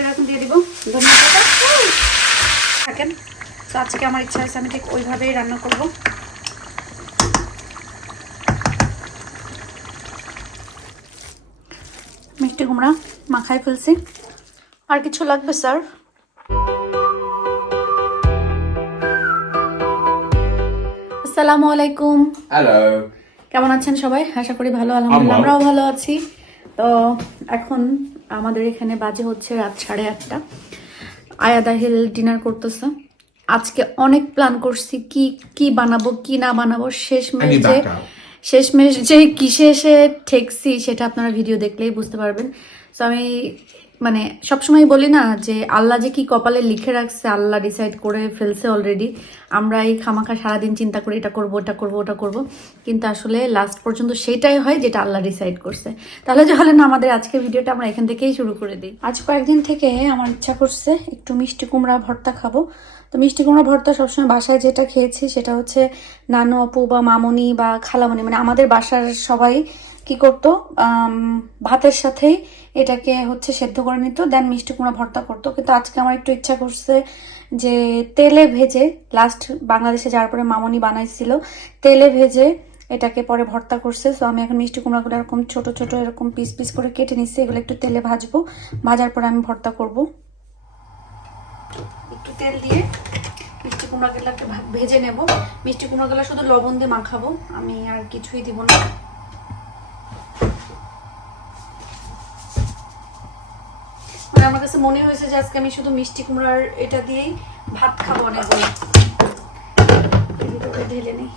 ভিতরে এখন দিয়ে দিব। ধনিয়া পাতা। থাকেন। তো আজকে আমার ইচ্ছা আছে আমি ঠিক ওইভাবেই রান্না করব। মিষ্টি কুমড়া মাখায় ফেলছি। আর কিছু লাগবে স্যার? আসসালামু আলাইকুম। হ্যালো কেমন আছেন সবাই? আশা করি ভালো আলহামদুলিল্লাহ। আমরাও ভালো আছি। তো এখন আমাদের এখানে বাজে হচ্ছে রাত সাড়ে আটটা। আয়া দাহিল ডিনার করতেছে। আজকে অনেক প্ল্যান করছি কি কি বানাবো কি না বানাবো। need যে. শেষমেশ যে কিসে এসে ঠেকছি সেটা আপনারা ভিডিও দেখলেই বুঝতে পারবেন। তো আমি মানে সবসময় বলি না যে আল্লাহ যে কি কপালে লিখে রাখছে, আল্লাহ ডিসাইড করে ফেলছে অলরেডি আমরা এই খামাখা সারাদিন চিন্তা করি এটা করব, ওটা করব, ওটা করব। কিন্তু আসলে লাস্ট পর্যন্ত সেটাই হয় যেটা আল্লাহ ডিসাইড করছে। তাহলে চলেন আমাদের আজকে ভিডিওটা আমরা এখান থেকেই শুরু করে দিই। আজ কয়েকদিন থেকে আমার ইচ্ছা করছে একটু মিষ্টি কুমড়া ভর্তা খাব। তো মিষ্টি কুমড়া ভর্তা সবসময় বাসায় যেটা খেয়েছি সেটা হচ্ছে নানু অপু বা মামনি বা খালামনি মানে আমাদের বাসার সবাই কি করতো? ভাতের সাথেই এটাকে হচ্ছে সেদ্ধ করে নিত দেন মিষ্টি কুমড়া ভর্তা করতো। কিন্তু আজকে আমার একটু ইচ্ছা করছে যে তেলে ভেজে লাস্ট বাংলাদেশে যাওয়ার পরে মামনি বানাইছিল, তেলে ভেজে এটাকে পরে ভর্তা করছে। সো আমি এখন মিষ্টি কুমড়াগুলো এরকম ছোট ছোট এরকম পিস পিস করে কেটে নিচ্ছি এগুলো একটু তেলে ভাজবো। ভাজার পরে আমি ভর্তা করব। একটু তেল দিয়ে মিষ্টি কুমড়াগুলোকে ভেজে নেব। মিষ্টি কুমড়াগুলো শুধু লবণ দিয়ে মাখাবো, আমি আর কিছুই দিব না। মানে আমার কাছে মনে হয়েছে যে আজকে আমি শুধু মিষ্টি কুমড়ার এটা দিয়েই ভাত খাব অনেকগুলো ঢেলে নিই।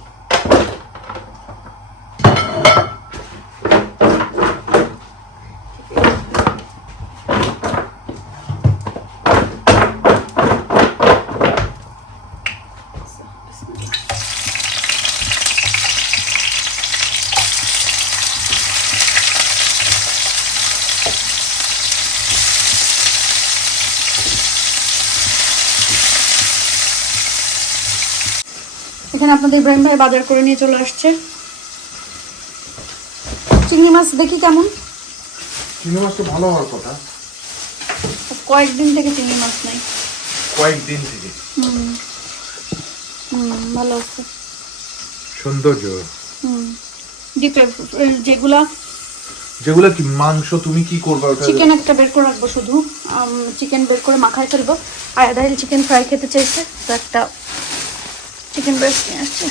এখানে আপনাদের ইব্রাহিম ভাই বাজার করে নিয়ে চলে আসছে। চিংড়ি মাছ দেখি কেমন? চিংড়ি মাছ তো ভালো হওয়ার কথা। কয়েকদিন থেকে চিংড়ি মাছ নাই। কয়েকদিন থেকে। হুম। হুম ভালো আছে। সৌন্দর্য। হুম। যেগুলা যেগুলো কি মাংস তুমি কি করবে ওটা চিকেন একটা বের করে রাখব শুধু। চিকেন বের করে মাখায় ফেলব। আর দাহিল চিকেন ফ্রাই খেতে চাইছে তো একটা চিকেন ব্রেস্ট নিয়ে আসছে।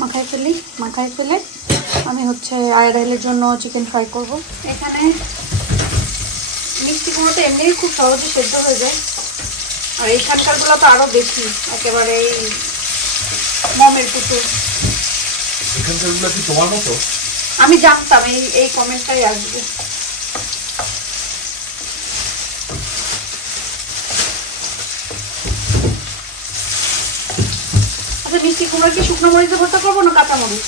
মাখায় ফেলি মাখায় ফেলে আমি হচ্ছে আয়া দাহিলের জন্য চিকেন ফ্রাই করব। এখানে মিষ্টি কুমড়োটা এমনিই খুব সহজে সেদ্ধ হয়ে যায়। আর এইখানকারগুলো তো আরও বেশি একেবারে এই মমের পুতুল এখানকারগুলো কি তোমার মতো? আমি জানতাম এই এই কমেন্টটাই আসবে। আচ্ছা মিষ্টি কুমড়া কি শুকনো মরিচে ভর্তা করব না কাঁচা মরিচ?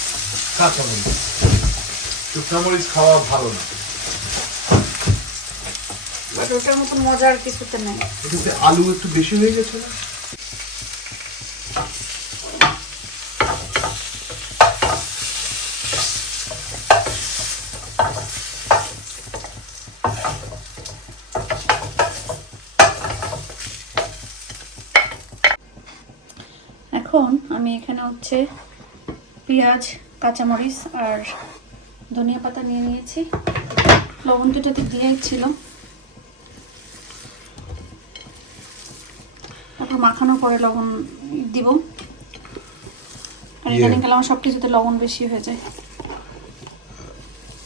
কাঁচা মরিচ। শুকনো মরিচ খাওয়া ভালো না। ওটার মতন মজা আর কিছুতে নেই। আলু একটু বেশি হয়ে গেছে না এখন আমি এখানে হচ্ছে পেঁয়াজ কাঁচামরিচ আর ধনিয়া পাতা নিয়ে নিয়েছি। লবণ তো এটাতে দিয়েই ছিল। তারপর মাখানোর পরে লবণ দিব। আর। ইদানিং কালে আমার সব কিছুতে লবণ বেশি হয়ে যায়।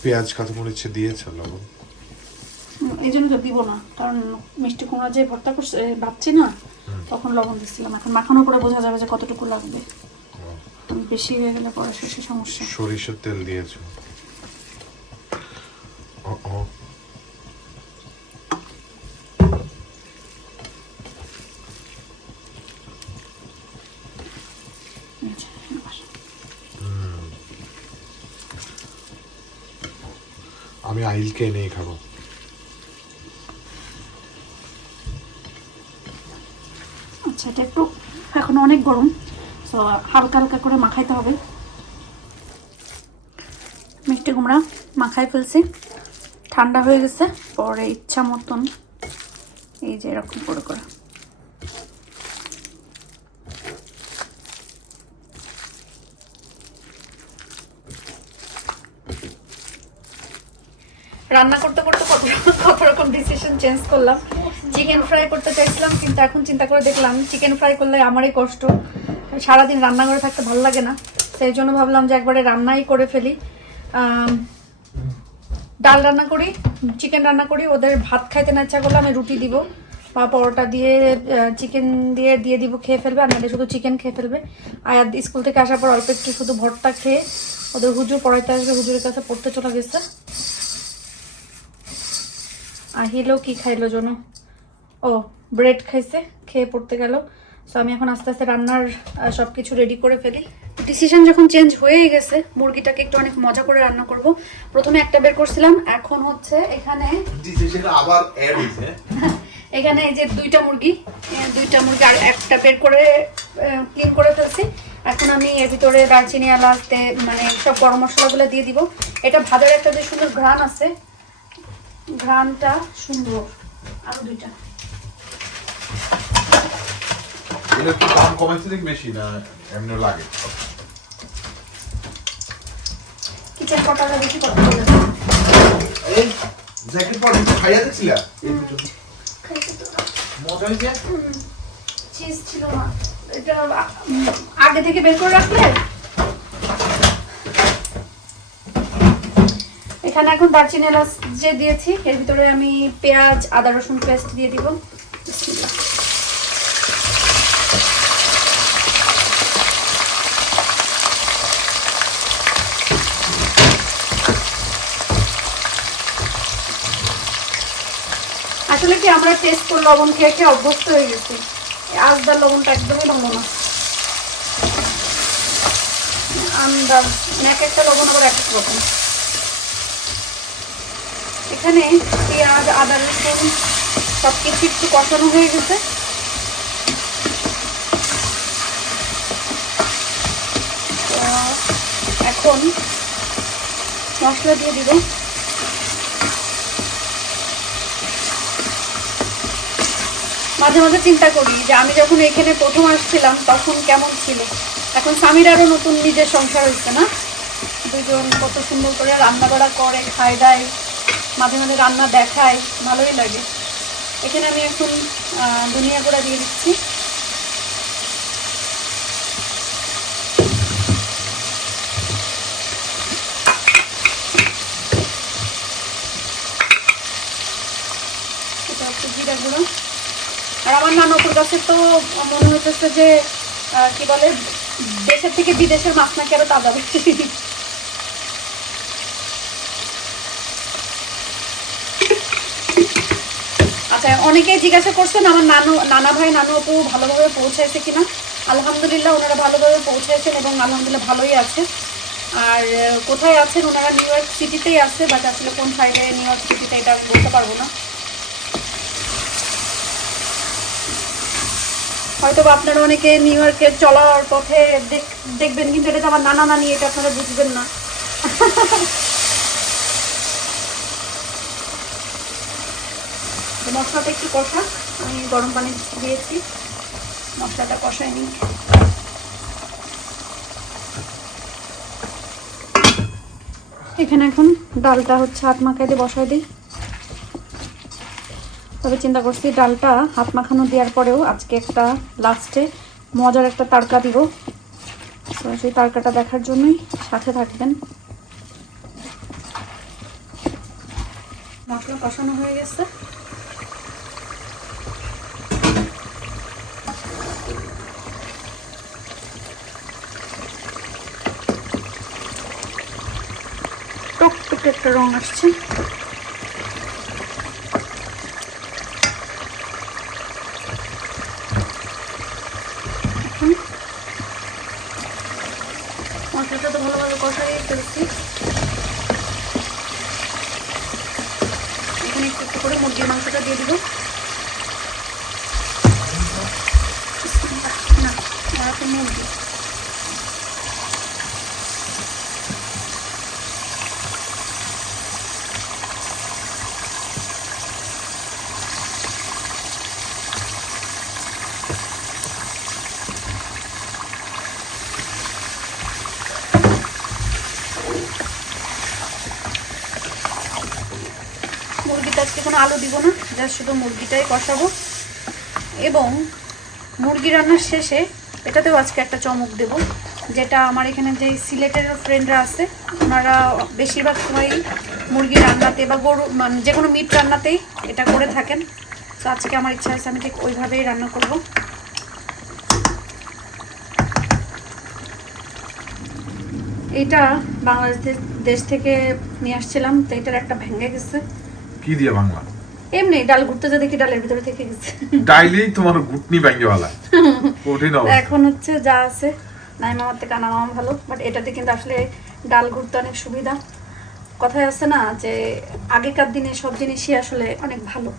পেঁয়াজ কাঁচা মরিচে দিয়েছে লবণ। এই জন্য তো দিব না। কারণ মিষ্টি কুমড়া যে ভর্তা করছে ভাবছি না তখন লবণ দিচ্ছিলাম এখন মাখানোর পরে বোঝা যাবে যে কতটুকু লাগবে। বেশি হয়ে গেলে পরে শেষে সমস্যা। সরিষার তেল দিয়েছ। আচ্ছা, আমি আইলকে এনেই খাব। আচ্ছা এটা একটু এখন অনেক গরম। তো হালকা হালকা করে মাখাইতে হবে। মিষ্টি কুমড়া মাখাই ফেলছি। ঠান্ডা হয়ে গেছে, পরে ইচ্ছা মতন এই যে এরকম করে করে। রান্না করতে করতে কত কত রকম ডিসিশন চেঞ্জ করলাম। চিকেন ফ্রাই করতে চাইছিলাম, কিন্তু এখন চিন্তা করে দেখলাম চিকেন ফ্রাই করলে আমারই কষ্ট। সারাদিন রান্নাঘরে থাকতে ভালো লাগে না। সেই জন্য ভাবলাম যে একবারে রান্নাই করে ফেলি। ডাল রান্না করি চিকেন রান্না করি, ওদের ভাত খাইতে না ইচ্ছা করলে আমি রুটি দিব বা পরোটা দিয়ে চিকেন দিয়ে দিয়ে দিব, খেয়ে ফেলবে আর নাহলে শুধু চিকেন খেয়ে ফেলবে। আর স্কুল থেকে আসার পর অল্প একটু শুধু ভর্তা খেয়ে ওদের হুজুর পড়াইতে আসবে, হুজুরের কাছে পড়তে চলে গেছে। আহিলো কি খাইলো জন? ও ব্রেড খাইছে, খেয়ে পড়তে গেল। সো আমি এখন আস্তে আস্তে রান্নার সব কিছু রেডি করে ফেলি। ডিসিশন যখন চেঞ্জ হয়েই গেছে মুরগিটাকে একটু অনেক মজা করে রান্না করব। প্রথমে একটা বের করছিলাম এখন হচ্ছে এখানে ডিসিশন আবার অ্যাড হয়েছে। এখানে এই যে দুইটা মুরগি দুইটা মুরগি আর একটা বের করে ক্লিন করে ফেলছি। এখন আমি এর ভিতরে দারচিনি এলাচ মানে সব গরম মশলাগুলো দিয়ে দিব। এটা ভাতের একটা যে সুন্দর ঘ্রাণ আছে ঘ্রাণটা সুন্দর। আরও দুইটা। দাম কমাইছে বেশি না এমনি লাগে? কিচেন কটাটা বেশি করতে বলে এই জ্যাকেট পর খাইয়া দেখছিলা? মজা হয়েছে চিজ ছিল না। এটা আগে থেকে বের করে রাখলে? এখানে এখন দারচিনি এলাচ যে দিয়েছি এর ভিতরে আমি পেঁয়াজ আদা রসুন পেস্ট দিয়ে দিব। আসলে কি আমরা টেস্ট করে লবণ খেয়ে খেয়ে অভ্যস্ত হয়ে গেছি। আজদার লবণটা একদমই ভালো না। এক একটা লবণ আবার এক এক রকম। এখানে পেঁয়াজ, আদা, রসুন সব কিছু একটু কষানো হয়ে গেছে। এখন মশলা দিয়ে দিব। মাঝে মাঝে চিন্তা করি যে আমি যখন এখানে প্রথম আসছিলাম তখন কেমন ছিল? এখন স্বামীর আরও নতুন নিজের সংসার হয়েছে না? দুজন কত সুন্দর করে রান্না বাড়া করে, খায় দায়, মাঝে মাঝে রান্না দেখায়, ভালোই লাগে। এখানে আমি এখন দুনিয়া করে দিয়ে দিচ্ছি এটা হচ্ছে জিরা গুঁড়ো আর আমার নানকুর কাছে তো মনে হচ্ছে যে কি বলে, দেশের থেকে বিদেশের মাছ নাকি আরও তাজা বেশি। আচ্ছা অনেকেই জিজ্ঞাসা করছেন আমার নানু, নানা ভাই, নানু আপু ভালোভাবে পৌঁছেছে কিনা। আলহামদুলিল্লাহ ওনারা ভালোভাবে পৌঁছেছেন এবং আলহামদুলিল্লাহ ভালোই আছে। আর কোথায় আছেন? ওনারা নিউ ইয়র্ক সিটিতেই আছে, বাট আসলে কোন সাইডে নিউ ইয়র্ক সিটিতে এটা বলতে পারব না। হয়তো আপনারা অনেকে নিউ ইয়র্কে চলার পথে দেখ- দেখবেন, কিন্তু এটা তো আমার নানা নানি, এটা আপনারা বুঝবেন না। মশলাটা একটু কষা, আমি গরম পানি দিয়েছি। মশলাটা কষাই নিই। এখানে এখন ডালটা হচ্ছে হাত মাখাই দিয়ে বসাই দিই। তবে চিন্তা করছি ডালটা হাত মাখানো দেওয়ার পরেও আজকে একটা লাস্টে মজার একটা তাড়কা দিব। তো সেই তাড়কাটা দেখার জন্যই সাথে থাকবেন। মশলা কষানো হয়ে গেছে। টকটক একটা রং আসছে হুম। মশলাটা তো ভালোভাবে কষাই ফেলছি এখানে একটু একটু করে দিয়ে দিব না আর একটা মুরগি আজকে কোনো আলু দিব না জাস্ট শুধু মুরগিটাই কষাবো। এবং মুরগি রান্নার শেষে এটাতেও আজকে একটা চমক দেব, যেটা আমার এখানে যে সিলেটের ফ্রেন্ডরা আছে, ওনারা বেশিরভাগ সময় মুরগি রান্নাতে বা গরু মানে যে কোনো মিট রান্নাতেই এটা করে থাকেন। তো আজকে আমার ইচ্ছা আছে আমি ঠিক ওইভাবেই রান্না করব। এটা বাংলাদেশ দেশ থেকে নিয়ে আসছিলাম, তো এটার একটা ভেঙে গেছে। কি দিয়ে বাংলা এমনি ডাল ঘুরতে যা দেখি ডালের ভিতরে থেকে গেছে। ডাইলেই তোমার গুটনি ব্যাঙ্গে वाला কঠিন অবস্থা। এখন হচ্ছে যা আছে নাই মামার থেকে আনা মামা ভালো বাট এটাতে কিন্তু আসলে ডাল ঘুরতে অনেক সুবিধা। কথায় আছে না যে আগেকার দিনে সব জিনিসই আসলে অনেক ভালো।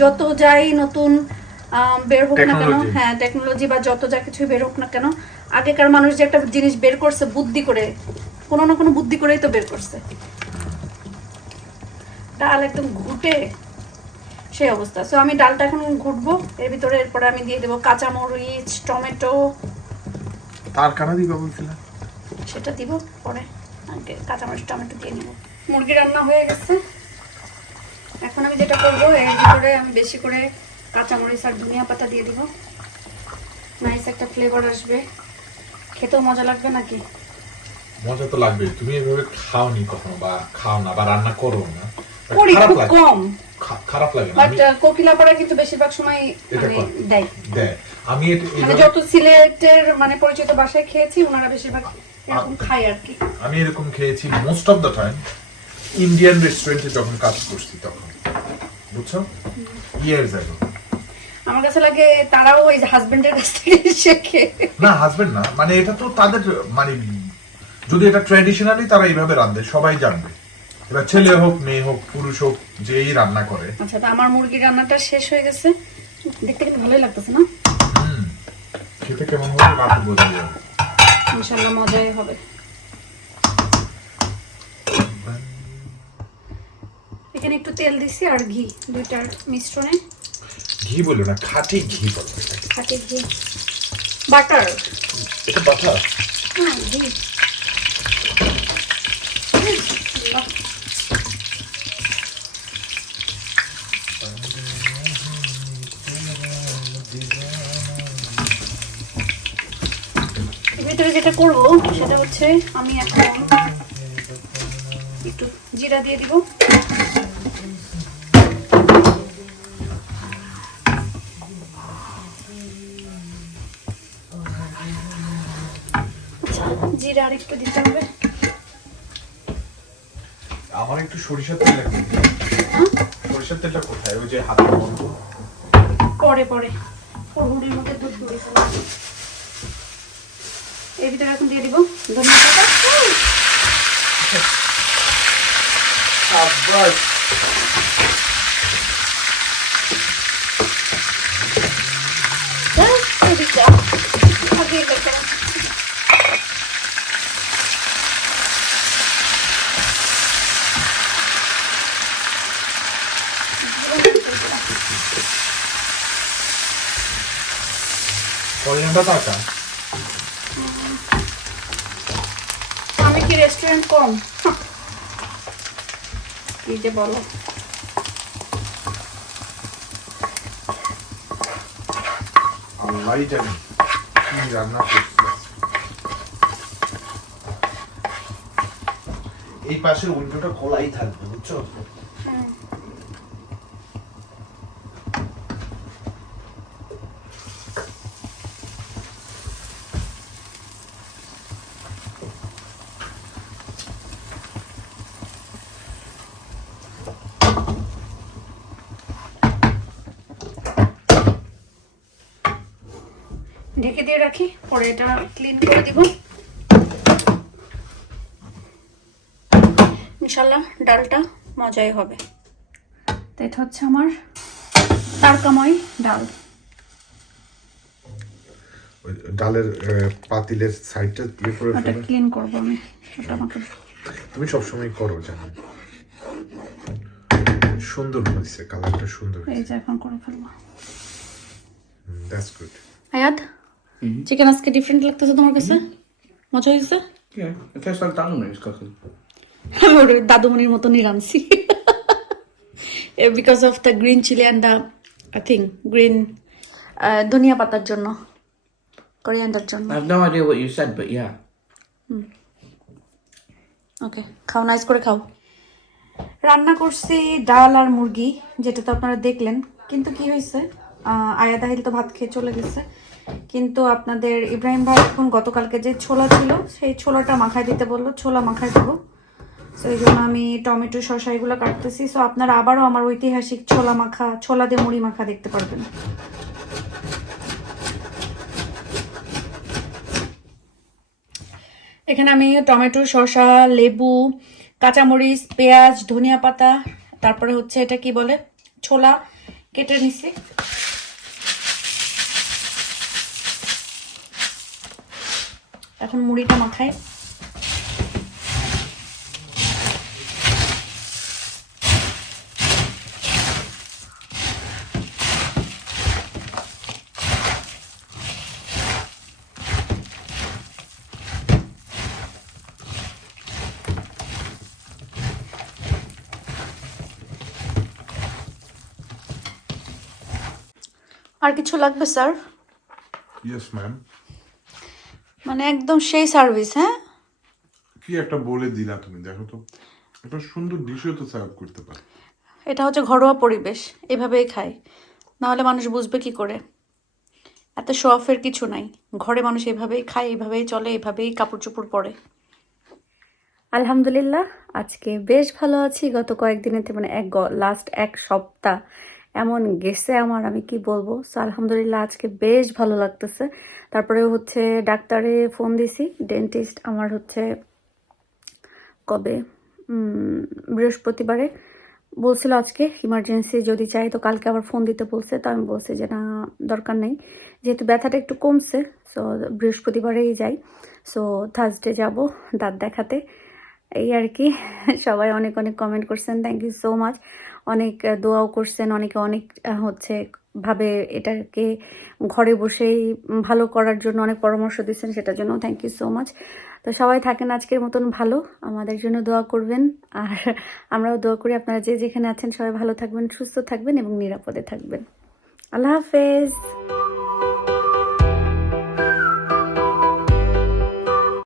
যত যাই নতুন বের হোক না কেন হ্যাঁ টেকনোলজি বা যত যা কিছু বের হোক না কেন আগেকার মানুষ যে একটা জিনিস বের করছে বুদ্ধি করে কোনো না কোনো বুদ্ধি করেই তো বের করছে। ডাল একদম ঘুটে সেই অবস্থা। সো আমি ডালটা এখন ঘুটবো। এর ভিতরে এরপরে আমি দিয়ে দেবো কাঁচামরিচ টমেটো। তার কানা দিবা বলছিলা? সেটা দিব পরে। আগে কাঁচামরিচ টমেটো দিয়ে নিব। মুরগি রান্না হয়ে গেছে। এখন আমি যেটা করব এর ভিতরে আমি বেশি করে কাঁচামরিচ আর ধনিয়া পাতা দিয়ে দিব। নাইস একটা ফ্লেভার আসবে। খেতেও মজা লাগবে নাকি? মজা তো লাগবে তুমি এভাবে খাওনি কখনো বা খাও না বা রান্না করো না। করি খুব কম। খারাপ লাগে না। বাট আমি কোকিলাপাড়া কিন্তু বেশিরভাগ সময় মানে দেয়। দেয়। আমি এটা মানে যত সিলেটের মানে পরিচিত বাসায় খেয়েছি ওনারা বেশিরভাগ এরকম খায় আর কি। আমি এরকম খেয়েছি most of the time Indian রেস্টুরেন্টে যখন কাজ করছি তখন। বুঝছ? ইয়ার্স আগে আমার কাছে লাগে তারাও ওই হাজবেন্ডের কাছ থেকে শেখে না হাজবেন্ড না। মানে এটা তো তাদের মানে যদি এটা ট্র্যাডিশনালি তারা এইভাবে রান্ধে সবাই জানবে। এবার ছেলে হোক মেয়ে হোক পুরুষ হোক যেই রান্না করে। আচ্ছা তো আমার মুরগির রান্নাটা শেষ হয়ে গেছে। দেখতে কিন্তু ভালোই লাগতেছে না? খেতে কেমন হবে রাতে বোঝা যাবে ইনশাল্লাহ মজাই হবে। এখানে একটু তেল দিছি আর ঘি দুইটার মিশ্রণে। ঘি বলো না খাঁটি ঘি বলো। খাঁটি ঘি। বাটার। এটা বাটা হ্যাঁ ঘি বাহ, এর ভিতরে যেটা করব সেটা হচ্ছে আমি এখন একটু জিরা দিয়ে দিব। আচ্ছা জিরা আর একটু দিতে হবে। আমার একটু সরিষার তেল লাগবে। সরিষার তেলটা কোথায়? ওই যে মধ্যে। পরে পরে। হুড়ির মধ্যে দুধ গুঁড়ি এর ভিতরে এখন দিয়ে দিব ধনিয়া পাতা উহ! সাবাস Just রেস্টুরেন্ট কম। কি যে বলো। এই পাশের উইন্ডোটা খোলাই থাকবে বুঝছ হুম। ঢেকে দিয়ে রাখি পরে এটা ক্লিন করে দিব। ইনশাল্লাহ ডালটা মজাই হবে। তো এটা হচ্ছে আমার তারকাময় ডাল। ওই ডালের পাতিলের সাইডটা ইয়ে করে ওটা ক্লিন করব আমি। ওটা আমাকে তুমি সবসময় করো জানো। সুন্দর হয়েছে কালারটা সুন্দর এই যে এখন করে ফেলব। That's good Ayat? চিকেন আজকে ডিফারেন্ট লাগতেছে তোমার কাছে? মজা হয়েছে. আমি ওর দাদুমণির মতনই রাঁধছি because of the green chili and the I think green ধনিয়া পাতার জন্য কোরিয়ান্ডার জন্য। I have no idea what you said, but yeah. ওকে খাও নাইস করে খাও। রান্না করছি ডাল আর মুরগি যেটা তো আপনারা দেখলেন। কিন্তু কি হয়েছে? আয়া দাহিল তো ভাত খেয়ে চলে গেছে। কিন্তু আপনাদের ইব্রাহিম ভাই এখন গতকালকে যে ছোলা ছিল, সেই ছোলাটা মাখায় দিতে বলল, ছোলা মাখায় দেবো। তো এই জন্য আমি টমেটো, শসা এগুলো কাটতেছি। সো আপনারা আবারও আমার ঐতিহাসিক ছোলা মাখা, ছোলা দিয়ে মুড়ি মাখা দেখতে পারবেন। এখানে আমি টমেটো, শসা, লেবু, কাঁচামরিচ, পেঁয়াজ, ধনিয়া পাতা, তারপরে হচ্ছে এটা কি বলে? ছোলা কেটে নিছি। এখন মুড়িটা মাখাই। আর কিছু লাগবে স্যার? ইয়েস ম্যাম মানে একদম সেই সার্ভিস হ্যাঁ? কি একটা বলে দিলা তুমি দেখো তো। একটা সুন্দর ডিশও তো সার্ভ করতে পারে। এটা হচ্ছে ঘরোয়া পরিবেশ এভাবেই খাই নাহলে মানুষ বুঝবে কি করে? এত শো অফের কিছু নাই। ঘরে মানুষ এভাবেই খায় এভাবেই চলে এভাবেই কাপড় চোপড় পরে। আলহামদুলিল্লাহ আজকে বেশ ভালো আছি। গত কয়েকদিনেতে মানে এক লাস্ট এক সপ্তাহ এমন গেছে আমার আমি কি বলব? সো আলহামদুলিল্লাহ আজকে বেশ ভালো লাগতেছে। তারপরে হচ্ছে ডাক্তারে ফোন দিছি ডেন্টিস্ট আমার হচ্ছে কবে? বৃহস্পতিবারে। বলছিল আজকে ইমার্জেন্সি যদি চাই তো কালকে আবার ফোন দিতে বলছে, তো আমি বলছি যে না, দরকার নেই। যেহেতু ব্যথাটা একটু কমছে সো বৃহস্পতিবারেই যাই। সো থার্সডে যাব দাঁত দেখাতে। এই আর কি, সবাই অনেক অনেক কমেন্ট করছেন থ্যাংক ইউ সো মাচ অনেক দোয়াও করছেন, অনেকে অনেক হচ্ছে ভাবে এটাকে ঘরে বসেই ভালো করার জন্য অনেক পরামর্শ দিচ্ছেন, সেটার জন্য থ্যাংক ইউ সো মাচ তো সবাই থাকেন আজকের মতন ভালো, আমাদের জন্য দোয়া করবেন। আর আমরাও দোয়া করি আপনারা যে যেখানে আছেন সবাই ভালো থাকবেন, সুস্থ থাকবেন এবং নিরাপদে থাকবেন। আল্লাহ হাফেজ।